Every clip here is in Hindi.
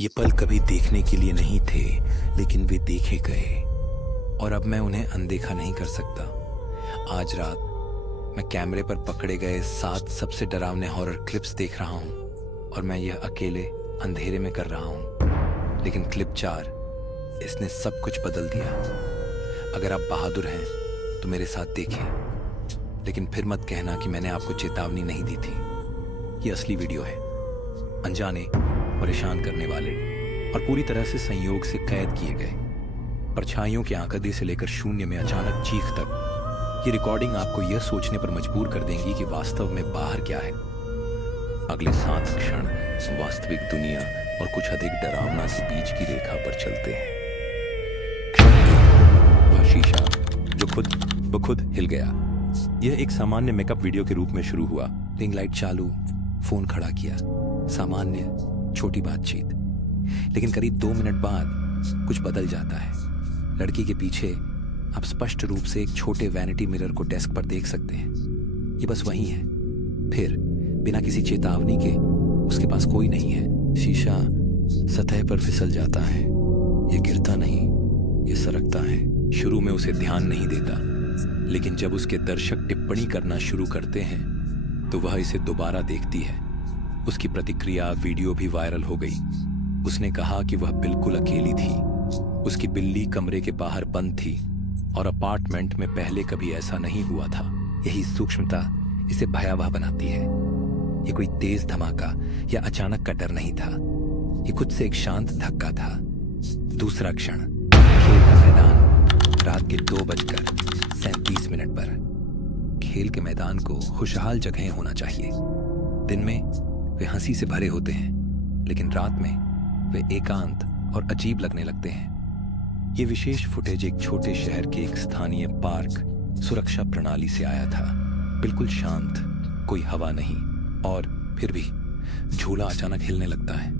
ये पल कभी देखने के लिए नहीं थे, लेकिन वे देखे गए और अब मैं उन्हें अनदेखा नहीं कर सकता। आज रात मैं कैमरे पर पकड़े गए 7 सबसे डरावने हॉरर क्लिप्स देख रहा हूं और मैं यह अकेले अंधेरे में कर रहा हूं। लेकिन क्लिप 4, इसने सब कुछ बदल दिया। अगर आप बहादुर हैं तो मेरे साथ देखें, लेकिन फिर मत कहना कि मैंने आपको चेतावनी नहीं दी थी। ये असली वीडियो है, अनजाने, परेशान करने वाले और पूरी तरह से संयोग से कैद किए गए। परछाइयों के आंकड़े से लेकर शून्य में अचानक चीख तक ये रिकॉर्डिंग आपको यह सोचने पर मजबूर कर देंगी कि वास्तव में बाहर क्या है। अगले 7 क्षण वास्तविक दुनिया और कुछ अधिक डरावना से बीच की रेखा पर चलते हैं। वह शीशा जो खुद हिल गया। यह एक सामान्य मेकअप वीडियो के रूप में शुरू हुआ। रिंग लाइट चालू, फोन खड़ा किया, सामान्य छोटी बातचीत। लेकिन करीब 2 मिनट बाद कुछ बदल जाता है। लड़की के पीछे आप स्पष्ट रूप से एक छोटे वैनिटी मिरर को डेस्क पर देख सकते हैं। ये बस वही है। फिर बिना किसी चेतावनी के उसके पास कोई नहीं है। शीशा सतह पर फिसल जाता है। ये गिरता नहीं, ये सरकता है। शुरू में उसे ध्यान नहीं देता, लेकिन जब उसके दर्शक टिप्पणी करना शुरू करते हैं तो वह इसे दोबारा देखती है। उसकी प्रतिक्रिया वीडियो भी वायरल हो गई। उसने कहा कि वह बिल्कुल अकेली थी। उसकी बिल्ली कमरे के बाहर बंद थी और अपार्टमेंट में पहले कभी ऐसा नहीं हुआ था। यही सूक्ष्मता इसे भयावह बनाती है। ये कोई तेज धमाका या अचानक का डर नहीं था। ये खुद से एक शांत धक्का था। दूसरा क्षण, खेल का मैदान, रात के 2:37 पर। खेल के मैदान को खुशहाल जगह होना चाहिए। दिन में वे हंसी से भरे होते हैं, लेकिन रात में वे एकांत और अजीब लगने लगते हैं। ये विशेष फुटेज एक छोटे शहर के एक स्थानीय पार्क सुरक्षा प्रणाली से आया था। बिल्कुल शांत, कोई हवा नहीं, और फिर भी झूला अचानक हिलने लगता है।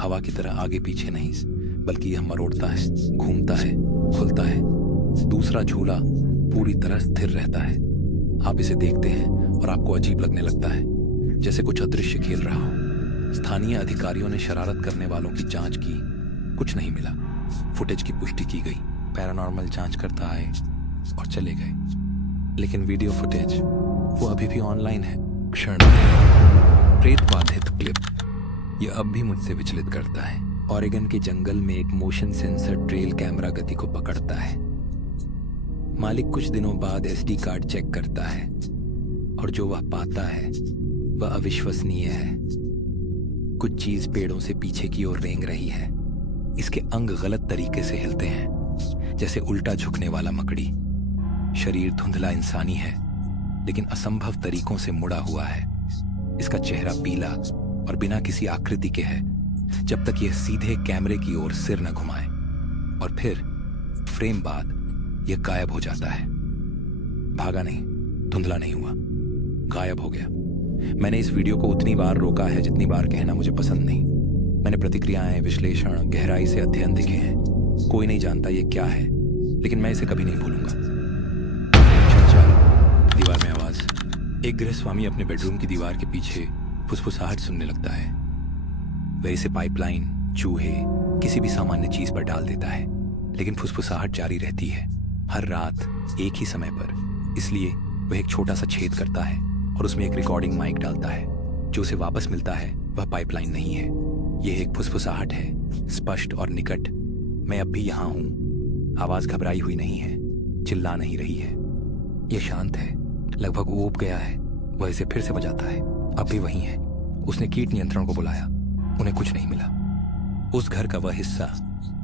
हवा की तरह आगे पीछे नहीं, बल्कि यह मरोड़ता है, घूमता है, खुलता है। दूसरा झूला पूरी तरह स्थिर रहता है। आप इसे देखते हैं और आपको अजीब लगने लगता है, जैसे कुछ अदृश्य खेल रहा हो। स्थानीय अधिकारियों ने शरारत करने वालों की जांच की, कुछ नहीं मिला। फुटेज की पुष्टि की गई, पैरानॉर्मल जांच करता आए और चले गए। लेकिन वीडियो फुटेज वो अभी भी ऑनलाइन है। क्षण प्रेत बाधित क्लिप यह अब भी मुझसे विचलित करता है। ऑरेगन के जंगल में एक मोशन सेंसर ट्रेल कैमरा गति को पकड़ता है। मालिक कुछ दिनों बाद एसडी कार्ड चेक करता है और जो वह पाता है वह अविश्वसनीय है। कुछ चीज पेड़ों से पीछे की ओर रेंग रही है। इसके अंग गलत तरीके से हिलते हैं, जैसे उल्टा झुकने वाला मकड़ी। शरीर धुंधला इंसानी है, लेकिन असंभव तरीकों से मुड़ा हुआ है। इसका चेहरा पीला और बिना किसी आकृति के है, जब तक यह सीधे कैमरे की ओर सिर न घुमाए। और फिर फ्रेम बाद यह गायब हो जाता है। भागा नहीं, धुंधला नहीं हुआ, गायब हो गया। मैंने इस वीडियो को उतनी बार रोका है जितनी बार कहना मुझे पसंद नहीं। मैंने प्रतिक्रियाएं, विश्लेषण, गहराई से अध्ययन देखे हैं। कोई नहीं जानता ये क्या है, लेकिन मैं इसे कभी नहीं भूलूंगा। दीवार में आवाज। एक गृहस्वामी अपने बेडरूम की दीवार के पीछे फुसफुसाहट सुनने लगता है। वह इसे पाइपलाइन, चूहे, किसी भी सामान्य चीज पर डाल देता है, लेकिन फुसफुसाहट जारी रहती है, हर रात एक ही समय पर। इसलिए वह एक छोटा सा छेद करता है और उसमें एक रिकॉर्डिंग माइक डालता है। जो उसे वापस मिलता है वह पाइपलाइन नहीं है, यह एक फुसफुसाहट है, स्पष्ट और निकट। मैं अब भी यहाँ हूँ। आवाज घबराई हुई नहीं है, चिल्ला नहीं रही है। यह शांत है, लगभग ऊब गया है। वह इसे फिर से बजाता है, अब भी वही है। उसने कीट नियंत्रण को बुलाया, उन्हें कुछ नहीं मिला। उस घर का वह हिस्सा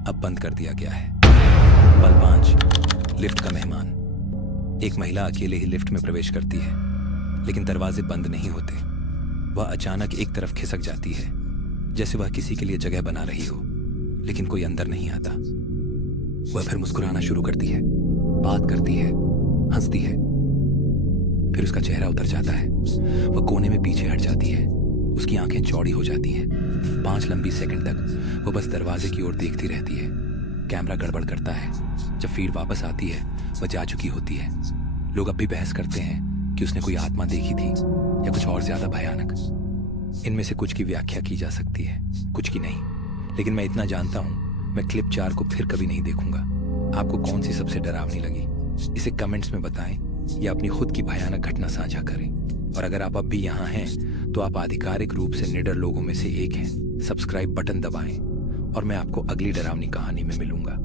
अब बंद कर दिया गया है। पल 5, लिफ्ट का मेहमान। एक महिला अकेले ही लिफ्ट में प्रवेश करती है, लेकिन दरवाजे बंद नहीं होते। वह अचानक एक तरफ खिसक जाती है, जैसे वह किसी के लिए जगह बना रही हो, लेकिन कोई अंदर नहीं आता। वह फिर मुस्कुराना शुरू करती है, बात करती है, हंसती है। फिर उसका चेहरा उतर जाता है। वह कोने में पीछे हट जाती है। उसकी आंखें चौड़ी हो जाती हैं। 5 लंबी सेकंड तक वह बस दरवाजे की ओर देखती रहती है। कैमरा गड़बड़ करता है। जब फीड वापस आती है, वह जा चुकी होती है। लोग अब भी बहस करते हैं कि उसने कोई आत्मा देखी थी या कुछ और ज्यादा भयानक। इनमें से कुछ की व्याख्या की जा सकती है, कुछ की नहीं। लेकिन मैं इतना जानता हूँ, मैं क्लिप 4 को फिर कभी नहीं देखूंगा। आपको कौन सी सबसे डरावनी लगी, इसे कमेंट्स में बताएं या अपनी खुद की भयानक घटना साझा करें। और अगर आप अब भी यहाँ हैं तो आप आधिकारिक रूप से निडर लोगों में से एक हैं। सब्सक्राइब बटन दबाएं और मैं आपको अगली डरावनी कहानी में मिलूंगा।